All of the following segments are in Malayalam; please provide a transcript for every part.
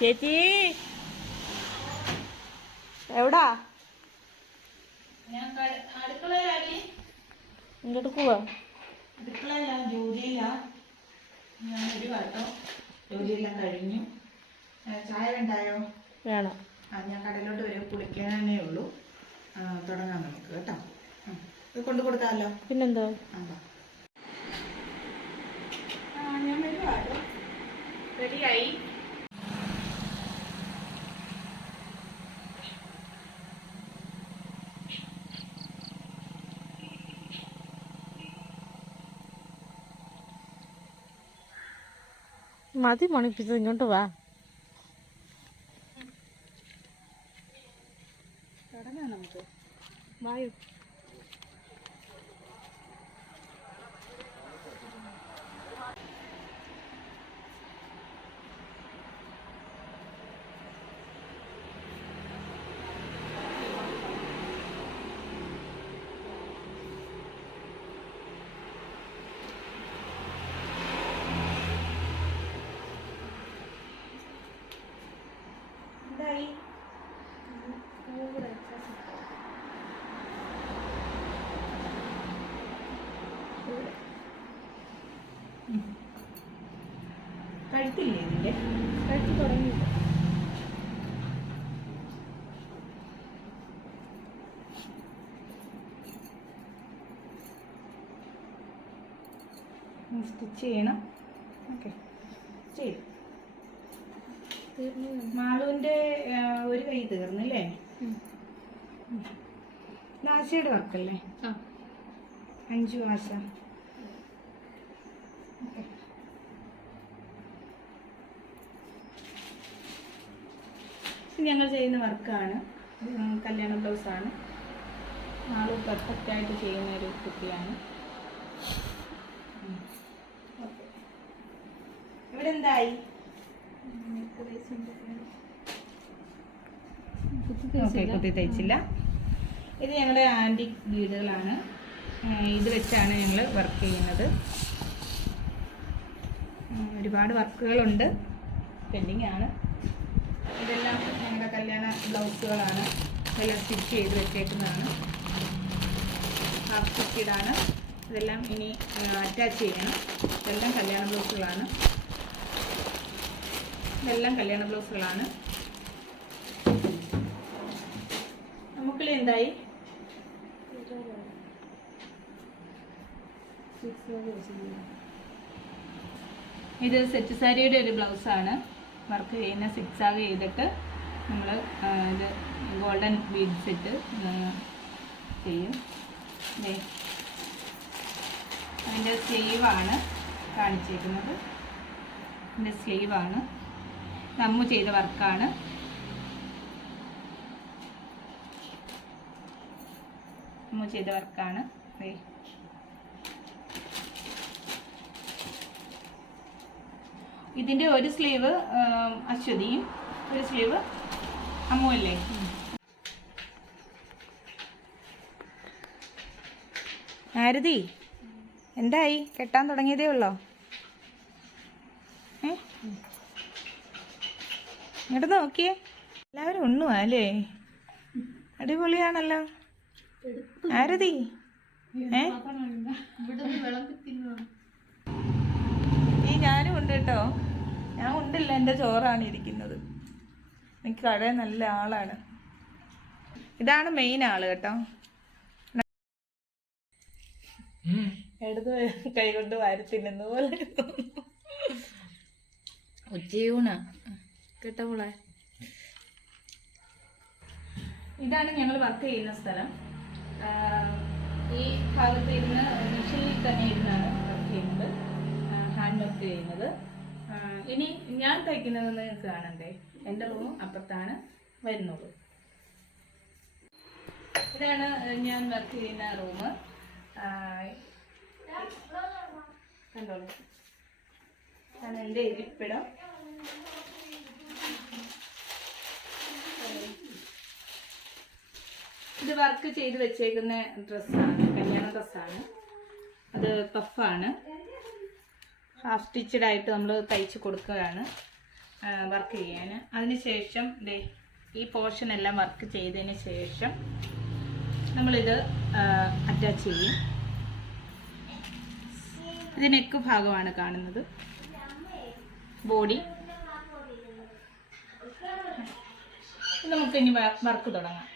ചേച്ചി എവിടാ? ഇങ്ങോട്ട് പോവാ. അടുക്കളയിലാ, ജോലിയിലാ. ഞാനൊരു കേട്ടോ, ജോലിയെല്ലാം കഴിഞ്ഞു. ചായ വേണ്ടായോ? വേണം. ഞാൻ കടയിലോട്ട് വരും, കുളിക്കാനേ ഉള്ളൂ. തുടങ്ങാം നമുക്ക് കേട്ടോ. ഇത് കൊണ്ടു കൊടുക്കാമല്ലോ. പിന്നെന്തോ. ഞാൻ വരുവാ കേട്ടോ. റെഡിയായി. മതി മണിപ്പിച്ചത്, ഇങ്ങോട്ട് വാ. തുടങ്ങാം നമുക്ക്. വായു. എന്തായി? കഴുത്തില്ലേ ഇതിൻ്റെ? കഴുത്തി തുടങ്ങിയില്ല. സ്റ്റിച്ച് ചെയ്യണം. ഓക്കെ, ചെയ്തു. മാളുവിൻ്റെ ഒരു കൈ തീർന്നല്ലേ? ആശയുടെ വർക്കല്ലേ? 5 ആശ. ഞങ്ങൾ ചെയ്യുന്ന വർക്കാണ്. കല്യാണ ബ്ലൗസാണ്. മാളു പെർഫെക്റ്റായിട്ട് ചെയ്യുന്ന ഒരു കുട്ടിയാണ്. ഇവിടെ എന്തായി? കുത്തി തയ്ച്ചില്ല. ഇത് ഞങ്ങളുടെ ആൻറ്റിക് ബീഡുകളാണ്. ഇത് വെച്ചാണ് ഞങ്ങൾ വർക്ക് ചെയ്യുന്നത്. ഒരുപാട് വർക്കുകളുണ്ട്, പെൻഡിങ് ആണ്. ഇതെല്ലാം ഞങ്ങളുടെ കല്യാണ ബ്ലൗസുകളാണ്. എല്ലാം സ്റ്റിച്ച് ചെയ്ത് വെച്ചേക്കുന്നതാണ്. ഹാഫ് സ്റ്റിച്ചഡാണ്. ഇതെല്ലാം ഇനി അറ്റാച്ച് ചെയ്യണം. ഇതെല്ലാം കല്യാണ ബ്ലൗസുകളാണ്. ഇതെല്ലാം കല്യാണ ബ്ലൗസുകളാണ്. നമുക്കിൽ എന്തായി? ഇത് സെറ്റ് സാരിയുടെ ഒരു ബ്ലൗസാണ്. വർക്ക് ചെയ്യുന്ന സിക്സാഗ് ചെയ്തിട്ട് നമ്മൾ ഇത് ഗോൾഡൻ ബീഡ് സെറ്റ് ചെയ്യും. അതിൻ്റെ സ്ലീവാണ് കാണിച്ചേക്കുന്നത്. ഇതിൻ്റെ സ്ലീവാണ്. നമ്മു ചെയ്ത വർക്കാണ്. നമ്മു ചെയ്ത വർക്കാണ്. ഇതിൻ്റെ ഒരു സ്ലീവ് അശ്വതിയും ഒരു സ്ലീവ് അമ്മുവല്ലേ? ആരതി, എന്തായി? കെട്ടാൻ തുടങ്ങിയതേ ഉള്ളോ? ഇങ്ങോട്ട് നോക്കിയേ. എല്ലാവരും ഉണ്ണുവാ അല്ലേ? അടിപൊളിയാണല്ലോ ആരതി. ഞാനും ഉണ്ട് കേട്ടോ. ഞാൻ ഉണ്ടില്ല, എൻ്റെ ചോറാണ് ഇരിക്കുന്നത്. എനിക്ക് കടയിൽ നല്ല ആളാണ്. ഇതാണ് മെയിൻ ആള് കേട്ടോ. എടുത്ത് കൈകൊണ്ട് വാരി തിന്നുന്ന പോലെ ഉച്ചയൂണ കേട്ടോ മോളെ. ഇതാണ് ഞങ്ങൾ വർക്ക് ചെയ്യുന്ന സ്ഥലം. ഈ ഭാഗത്ത് ഇരുന്ന് മെഷീനിൽ തന്നെ ഇരുന്നാണ് വർക്ക് ചെയ്യുന്നത്, ഹാൻഡ് വർക്ക് ചെയ്യുന്നത്. ഇനി ഞാൻ തയ്ക്കുന്നതെന്ന് നിങ്ങൾക്ക് കാണണ്ടേ? എൻ്റെ റൂം അപ്പുറത്താണ് വരുന്നുള്ളൂ. ഇതാണ് ഞാൻ വർക്ക് ചെയ്യുന്ന റൂം. കണ്ടോളൂ, ഇതാണ് എൻ്റെ ഇരിപ്പിടം. ഇത് വർക്ക് ചെയ്ത് വെച്ചേക്കുന്ന ഡ്രസ്സാണ്, കല്യാണ ഡ്രസ്സാണ്. അത് പഫാണ്. ഹാഫ് സ്റ്റിച്ചഡായിട്ട് നമ്മൾ തയ്ച്ച് കൊടുക്കുകയാണ് വർക്ക് ചെയ്യാൻ. അതിനുശേഷം ഈ പോർഷൻ എല്ലാം വർക്ക് ചെയ്തതിന് ശേഷം നമ്മളിത് അറ്റാച്ച് ചെയ്യും. ഇത് നെക്ക് ഭാഗമാണ് കാണുന്നത്, ബോഡി. നമുക്കിനി വർക്ക് തുടങ്ങാം.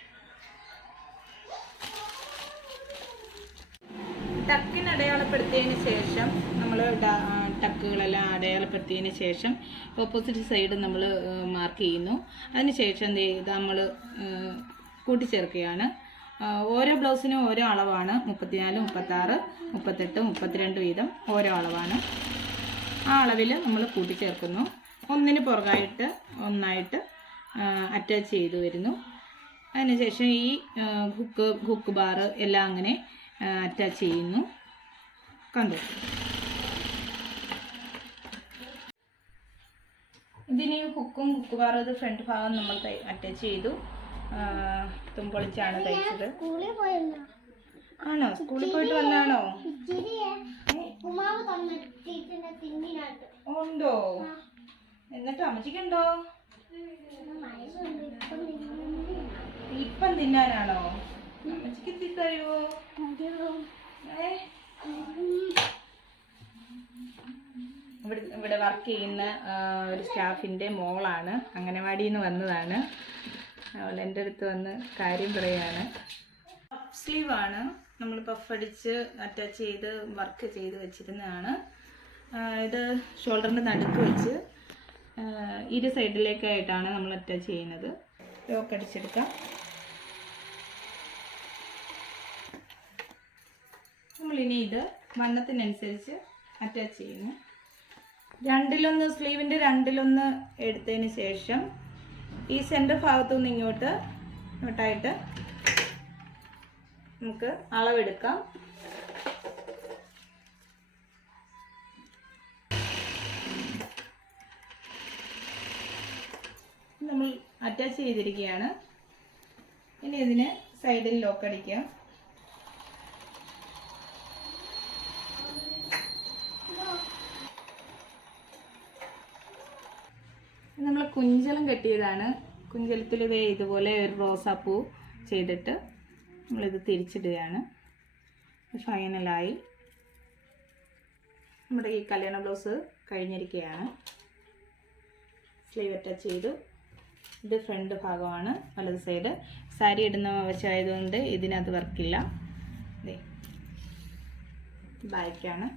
ടക്കിന് അടയാളപ്പെടുത്തിയതിന് ശേഷം നമ്മൾ ടക്കുകളെല്ലാം അടയാളപ്പെടുത്തിയതിന് ശേഷം ഓപ്പോസിറ്റ് സൈഡ് നമ്മൾ മാർക്ക് ചെയ്യുന്നു. അതിന് ശേഷം ഇത് നമ്മൾ കൂട്ടിച്ചേർക്കുകയാണ്. ഓരോ ബ്ലൗസിനും ഓരോ അളവാണ്. 34, 36, 38, 32 വീതം ഓരോ അളവാണ്. ആ അളവിൽ നമ്മൾ കൂട്ടിച്ചേർക്കുന്നു. ഒന്നിന് പുറകായിട്ട് ഒന്നായിട്ട് അറ്റാച്ച് ചെയ്തു വരുന്നു. അതിനുശേഷം ഈ ഹുക്ക് ബാർ എല്ലാം അങ്ങനെ അറ്റാച്ച് ചെയ്യുന്നു. കണ്ടു. ഇതിന് ഹുക്ക് ബാർ ഇത് ഫ്രണ്ട് ഭാഗം നമ്മൾ അറ്റാച്ച് ചെയ്തു. തുമ്പൊളിച്ചാണ് തയ്ച്ചത്. ആണോ? സ്കൂളിൽ പോയിട്ട് വന്നാണോ? ഉണ്ടോ? എന്നിട്ട് അമ്മച്ചിക്കുണ്ടോ? ഇപ്പം തിന്നാനാണോ? അമ്മച്ചിക്ക് തിന്നരുവോ? ഇവിടെ വർക്ക് ചെയ്യുന്ന ഒരു സ്റ്റാഫിൻ്റെ മോളാണ്, അംഗനവാടിയിൽ നിന്ന് വന്നതാണ്. അവൾ എൻ്റെ അടുത്ത് വന്ന് കാര്യം പറയുകയാണ്. പഫ് സ്ലീവാണ്, നമ്മൾ പഫ് അടിച്ച് അറ്റാച്ച് ചെയ്ത് വർക്ക് ചെയ്ത് വെച്ചിരുന്നതാണ്. ഇത് ഷോൾഡറിൻ്റെ നടുക്ക് വെച്ച് ഇരു സൈഡിലേക്കായിട്ടാണ് നമ്മൾ അറ്റാച്ച് ചെയ്യുന്നത്. ലോക്ക് അടിച്ചെടുക്കാം. നമ്മളിനി ഇത് വണ്ണത്തിനനുസരിച്ച് അറ്റാച്ച് ചെയ്യുന്നു. രണ്ടിലൊന്ന്, സ്ലീവിൻ്റെ രണ്ടിലൊന്ന് എടുത്തതിന് ശേഷം ഈ സെൻറ്റർ ഭാഗത്തു നിന്ന് ഇങ്ങോട്ടായിട്ട് നമുക്ക് അളവെടുക്കാം. നമ്മൾ അറ്റാച്ച് ചെയ്തിരിക്കുകയാണ്. ഇനി ഇതിന് സൈഡിൽ ലോക്ക് അടിക്കാം. നമ്മൾ കുഞ്ചലം കെട്ടിയതാണ്. കുഞ്ചലത്തിൽ ഇതുപോലെ ഒരു റോസാപ്പൂ ചെയ്തിട്ട് നമ്മളിത് തിരിച്ചിടുകയാണ്. ഫൈനലായി നമ്മുടെ ഈ കല്യാണ ബ്ലൗസ് കഴിഞ്ഞിരിക്കുകയാണ്. സ്ലീവ് അറ്റാച്ച് ചെയ്തു. ഇത് ഫ്രണ്ട് ഭാഗമാണ്, വലത് സൈഡ്. സാരി ഇടുന്ന വശമായതുകൊണ്ട് ഇതിനകത്ത് വർക്കില്ല. ബാക്കാണ്.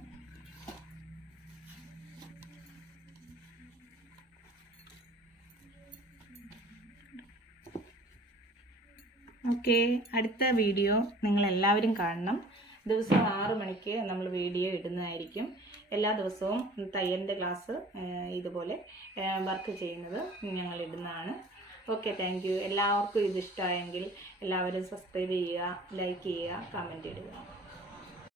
ഓക്കെ, അടുത്ത വീഡിയോ നിങ്ങളെല്ലാവരും കാണണം. ദിവസം 6 മണിക്ക് നമ്മൾ വീഡിയോ ഇടുന്നതായിരിക്കും. എല്ലാ ദിവസവും തയ്യലിൻ്റെ ക്ലാസ് ഇതുപോലെ വർക്ക് ചെയ്യുന്നത് ഞങ്ങൾ ഇടുന്നതാണ്. Okay, thank you. എല്ലാവർക്കും ഇത് ഇഷ്ടമായെങ്കിൽ എല്ലാവരും സബ്സ്ക്രൈബ് ചെയ്യുക, ലൈക്ക് ചെയ്യുക, കമൻറ്റ് ഇടുക.